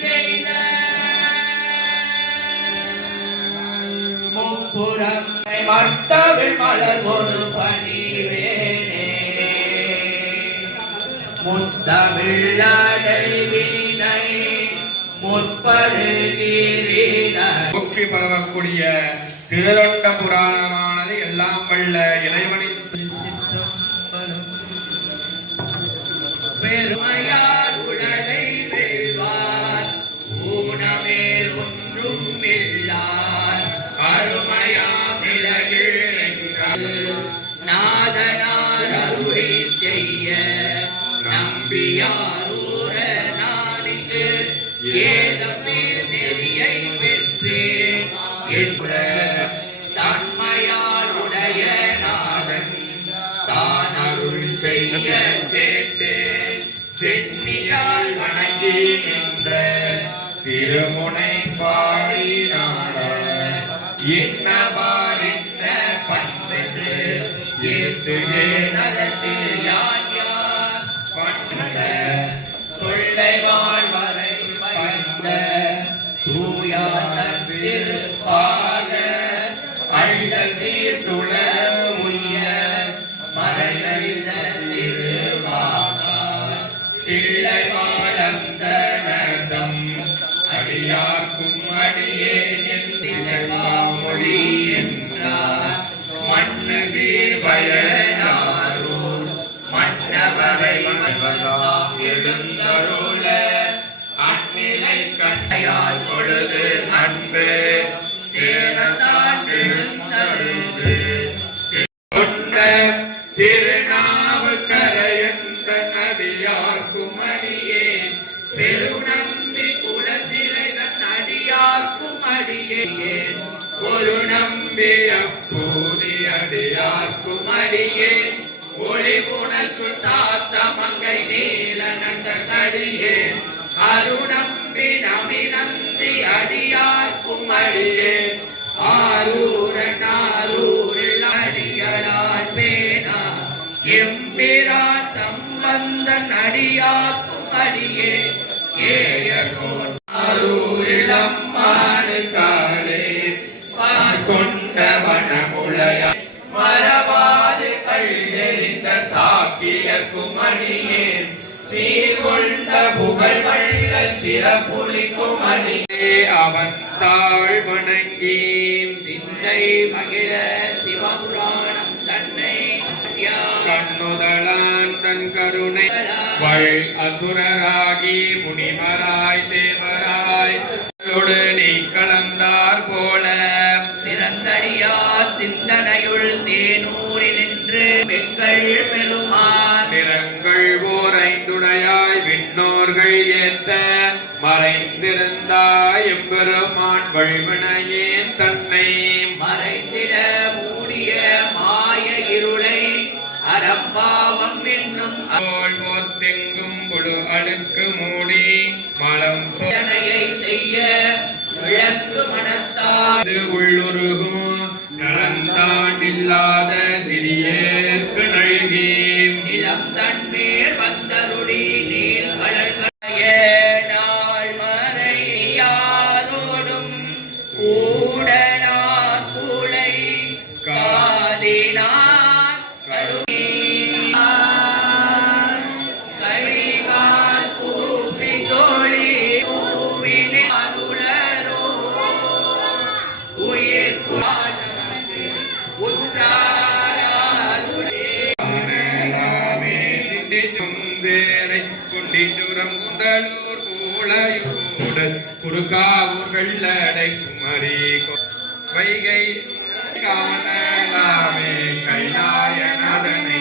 செய்த முப்புறம் மட்டவில் மலர் ஒரு பணிவேனே முத்தமிழடைவினை முற்படுகிறீரூற்றி பரவக்கூடிய திருதொண்ட புராணமானது எல்லாம் வல்ல இறைவனின் பெருமையார் உடலை வெல்வார் ஊனமே ஒன்றும் இல்லார் அருமையா விலகில் நாதனார் அருளை செய்ய நம்பியாரூர நாளிக்கு ஏதமேல் நெறியை பெற்று என்ற தன்மையாருடைய நாதன் தான் அருள் செய்ய கேட்டு சென்னியால் வணங்கி நின்ற திருமுனை பாடினார இன்னவாரித்த பண்பென்று ஏத்துகே நடத்து யார் யார் பண்ட சொல்லை வாழ்வரை பயந்த தூயா திருப்பாத அழிதல் தீர்த்துள முய்ய மறைந்த திருவாகார் தில்லை வாழந்தனதம் அடியார்க்கும் அடியே மொழி என்றார் மண்ணுகே பயனாரூர் மன்னவரை எழுந்தருள அந்நிலை கண்டையால் பொழுது அன்பு சேரத்தான் எழுந்தருளு கொண்ட திருநாவுக்கரையந்த நடியார்க்கும் அடியே பெருநம்பி குலசிறைதன் அடியார்க்கும் அடியே ஒரு நம்பி அப்பூதி அடியார்க்கும் அடியே ஒளி புனல் சுத்தாத்த மங்கை நீல நந்தடியே அருணம்பி நமிநந்தி அடியார்க்கும் அடியே ஆரூர நாரூரில் அடிகளால் பேனா எம்பிரா சம்பந்தன் அடியார்க்கும் அடியே ஏயகோன் அரூரிளம்மானு காலே கொண்ட வனமுளைய மரபாது கல்லெறிந்த சாக்கியக்கும் அணியே சீர்கொண்ட புகழ் வள்ளல் சிறப்புலிக்கும் அணியே அவன் தாழ் வணங்கி சிந்தை மகிழ சிவபுராணம் தன்னை கண்ணுதலான் தன் கருணை வள் அசுரராகி முனிமராய் தேவராய் நீ கலந்தார் போல சிறந்தடியார் சிந்தனையுள் தேனூரில் நின்று பெண்கள் பெருமான் திறங்கள் ஓர் ஐந்துடையாய் விண்ணோர்கள் ஏத்த மறைந்திருந்தாய் எம்பெருமான் வழிவினையேன் தன்னை மறைந்திட மூடிய மாய இருளை அறப்பாவம் என்னும் தெங்கும் புழு அடுக்கு மூடி மலம் சோதனையை செய்ய விளக்கு மனத்தாது உள்ளுருகும் நலந்தாண்டில்லாத சிறியேற்கு நல்கி நிலம் தன்மேல் வந்தருளி நீர் கடற்கரைய நாள் மறை யாரோடும் கூடலார் கூளை காதினார் குறுகாவூர்கள் குமரி வைகை காணலாமே கைலாயநாதனை